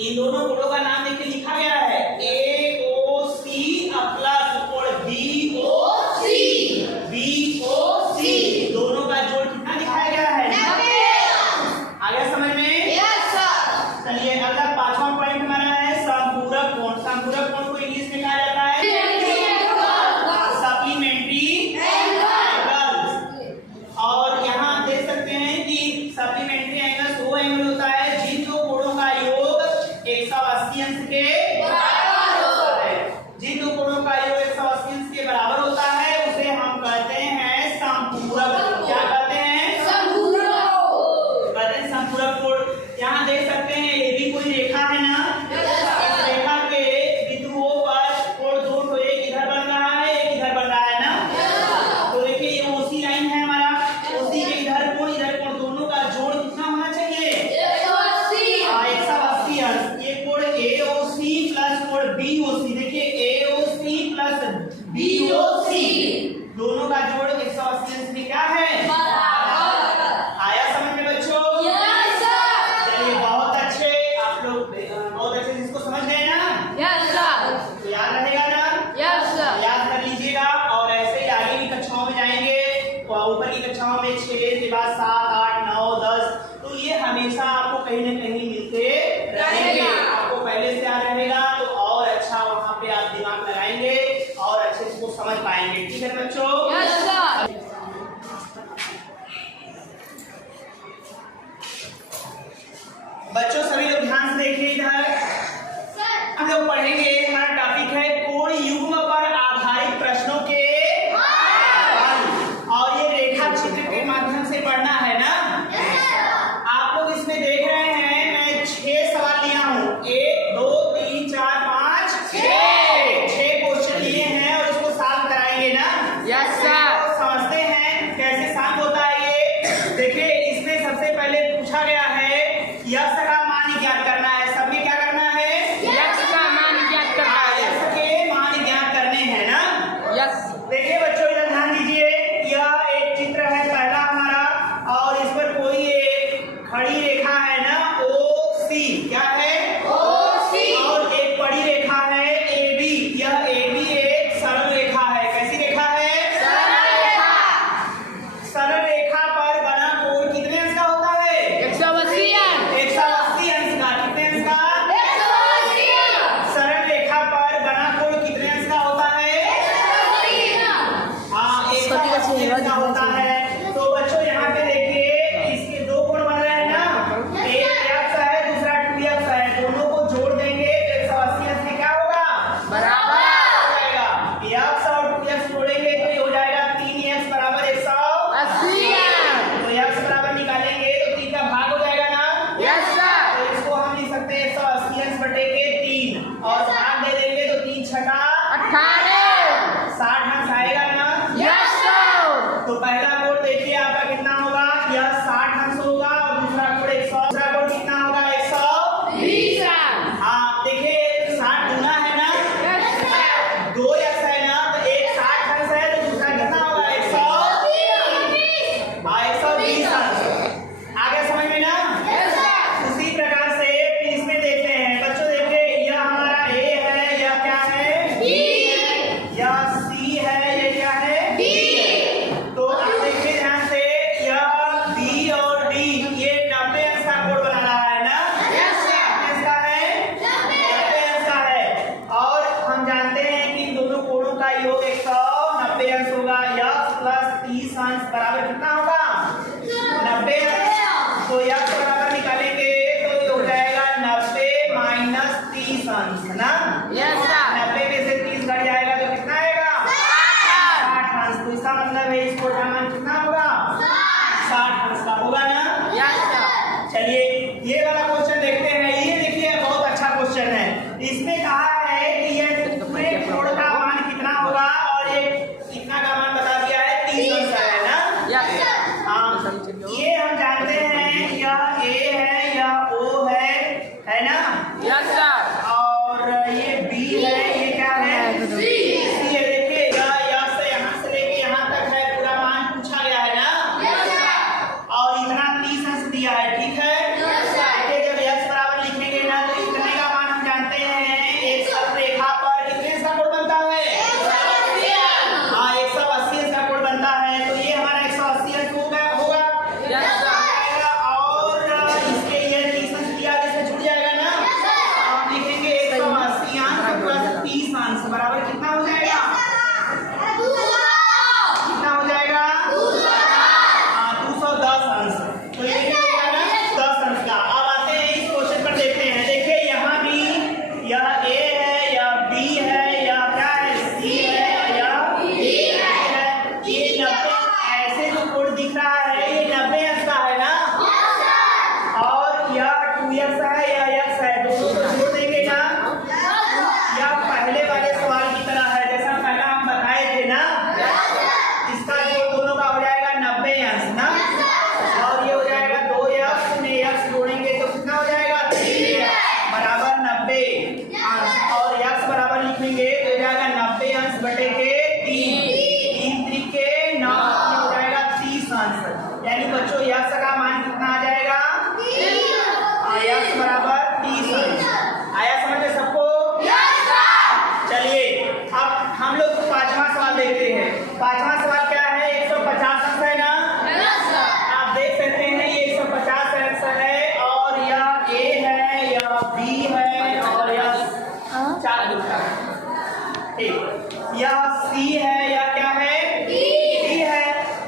इन दोनों कोणों का नाम देखिए लिखा गया है AOC प्लस कोण BOC। दोनों का जोड़ कितना दिखाया गया है? 90। आ गया समझ में? Yes sir. चलिए अगला 5वां पॉइंट हमारा है संपूरक कोण। संपूरक कोण को इंग्लिश में कहा जाता है सप्लीमेंट्री एंगल्स। और यहाँ देख सकते हैं कि सप्लीमेंट्री एंगल्स वो एंगल होता है जिन दो कोणों का योग 180 अंश के बराबर होता है। जिन दो कोणों का योग 180 अंश के बराबर होता है उसे हम कहते हैं संपूरक। क्या कहते हैं? कहते हैं संपूरक कोण। यहाँ देख सकते हैं ये भी कोई रेखा है ना, इस रेखा के बिंदुओं पर कोण दो तो एक इधर बन रहा है एक इधर बन रहा है ना। तो देखिए ये OC लाइन है हमारा, OC के इधर कोण दोनों का जोड़ कितना होना चाहिए? 180 अंश। ये कोण AOC प्लस कोण BOC, देखिए AOC प्लस BOC दोनों का जोड़ 180 अंश में क्या है? आया समझ में बच्चों? चलिए बहुत अच्छे, आप लोग बहुत अच्छे से इसको समझ गए ना? तो याद रहेगा ना? याद कर लीजिएगा और ऐसे ही आगे की कक्षाओं में जाएंगे। ऊपर की कक्षाओं में 6 के बाद 7, 8, 9, 10 तो ये हमेशा आपको कहीं न कहीं मिलते रहेंगे। आपको पहले से याद रहेगा तो और अच्छा वहाँ पे आप दिमाग लगाएंगे और अच्छे से इसको समझ पाएंगे। ठीक है बच्चों? बच्चों सभी लोग ध्यान से देखिए इधर। हम लोग पढ़ेंगे, हमारा टॉपिक है कोण युग्म पर आधारित प्रश्नों के हल। और ये रेखा चित्र के माध्यम से पढ़ना है ना। आप लोग इसमें देख रहे हैं मैं 6 सवाल लिया हूँ। 1 2 3 4 5 6 क्वेश्चन लिए हैं और इसको सॉल्व कराएंगे ना। तो समझते हैं कैसे सॉल्व होता है ये। देखिए इसमें सबसे पहले पूछा गया है यक्ष का मान ज्ञात करना है। सब में क्या करना है? यक्ष के मान ज्ञात करना यानी बच्चों यक्स का मान कितना आ जाएगा? यक्स बराबर 30 अंश। आया समझ में सबको? चलिए अब हम लोग पांचवा सवाल देखते हैं। पांचवा सवाल क्या है? 150 अंश है ना? आप देख सकते हैं ये 150 अंश है और यह ए है, यह बी है और यह 4 दूसरा ठीक, यह सी है, यह क्या है? डी है।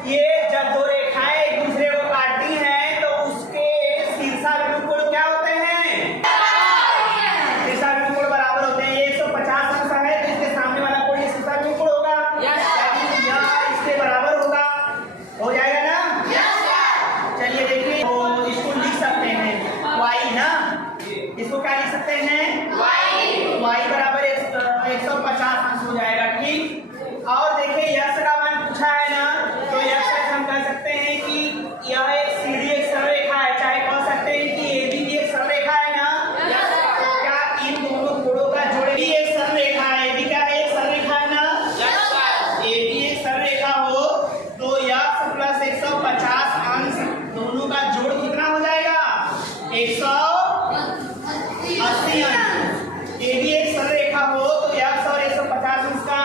ये जब दो रेखाएं एक दूसरे को काटती हैं तो उसके शीर्षाभिमुख कोण क्या होते हैं? शीर्षाभिमुख कोण बराबर होते हैं। ये 150 अंश है तो इसके सामने वाला कोण ये शीर्षाभिमुख कोण होगा, यानी यह इसके बराबर होगा। हो जाएगा ना? चलिए देखिए, तो इसको लिख सकते हैं वाई ना, इसको क्या लिख सकते हैं? वाई बराबर 150 अंश हो जाएगा। ठीक, और देखिए यक्स का मान पूछा है ना, तो यक्स से हम कह सकते हैं कि यह एक सीधी एक सरलरेखा है, चाहे कह सकते हैं कि एबी भी एक सरलरेखा है ना। तो क्या इन दोनों कोणों का जोड़ भी एक सरलरेखा है? एबी क्या है? एक सरलरेखा है ना। एबी एक सरलरेखा हो तो यक्स प्लस 150 अंश दोनों का जोड़ कितना हो जाएगा? 180 अंश। एबी एक सरलरेखा हो तो यक्स और 150 अंश का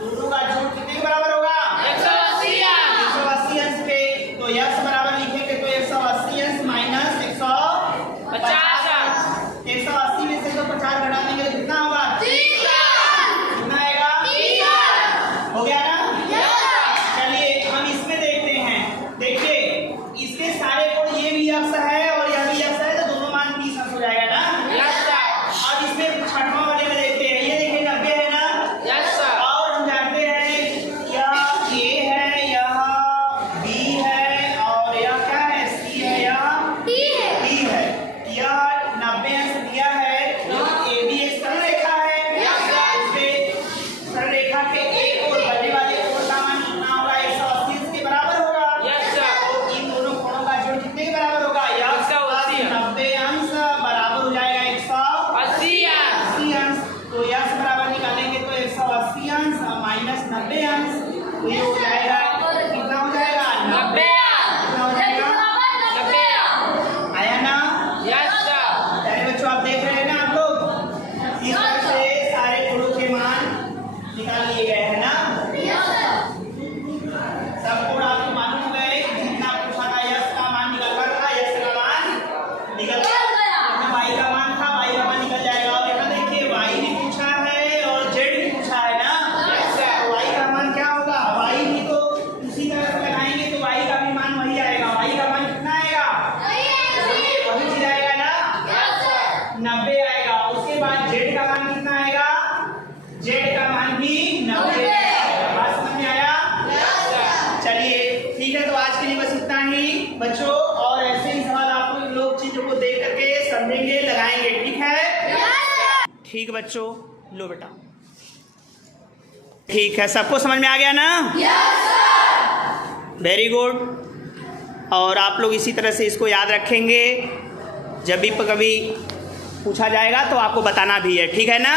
दोनों का जोड़ कितने के बराबर होगा? 180 अंश पे। तो यक्स बराबर लिखेंगे तो 180 अंश माइनस 150 अंश। 180 में से 150 घटा देंगे तो कितना होगा? कितना आएगा? हो गया ना? चलिए हम इसमें देखते हैं। देखिए इसके सारे कोण, ये भी यक्स है और यह भी यक्स है, तो दोनों मान 30 अंश हो जाएगा ना। अब इसमें छठवां वाले में देखते हैं। ये देखिए 90 है ना, और हम जानते हैं यह ए है, यह बी है और यह क्या है? सी है, यह डी है। यह 90 अंश दिया है। ए बी एक सरलरेखा है, इसके सरलरेखा के एक और बनने वाले कोण का मान कितना होगा? 180 अंश के बराबर होगा। तो इन दोनों कोणों का जोड़ कितने के बराबर होगा? 90 अंश बराबर हो जाएगा 180 अंश। तो यक्स बराबर निकालेंगे तो 180 अंश माइनस 90 अंश, तो ये हो जाएगा कितना हो जाएगा? 90। कितना हो जाएगा? आया ना? चलिए बच्चों आप देख रहे हैं ना, आप लोग इस तरह से सारे कोणों के मान निकाल लिए गए हैं ना। सब कोण आपको मालूम हो गए, जितना पूछा था यक्स का मान निकल कर था, यक्स का मान निकल गया। वाई का मान था, वाई का मान निकल जाएगा। और यहाँ देखिए वाई भी पूछा है और जेड भी पूछा है ना। तो वाई का मान क्या होगा? वाई भी तो उसी तरह से लगाएंगे तो वाई का भी मान वही आएगा। वाई का मान कितना आएगा? वही चीज आएगा ना, 90 आएगा। उसके बाद जेड का मान कितना आएगा? जेड का मान भी 90 आएगा। बात समझ में आया? चलिए ठीक है, तो आज के लिए बस इतना ही बच्चों, और ऐसे ही सवाल आप लोग चीजों को देख करके समझेंगे, लगाएंगे। ठीक है? ठीक बच्चों, लो बेटा। ठीक है, सबको समझ में आ गया ना? Very good. और आप लोग इसी तरह से इसको याद रखेंगे, जब भी कभी पूछा जाएगा तो आपको बताना भी है। ठीक है ना?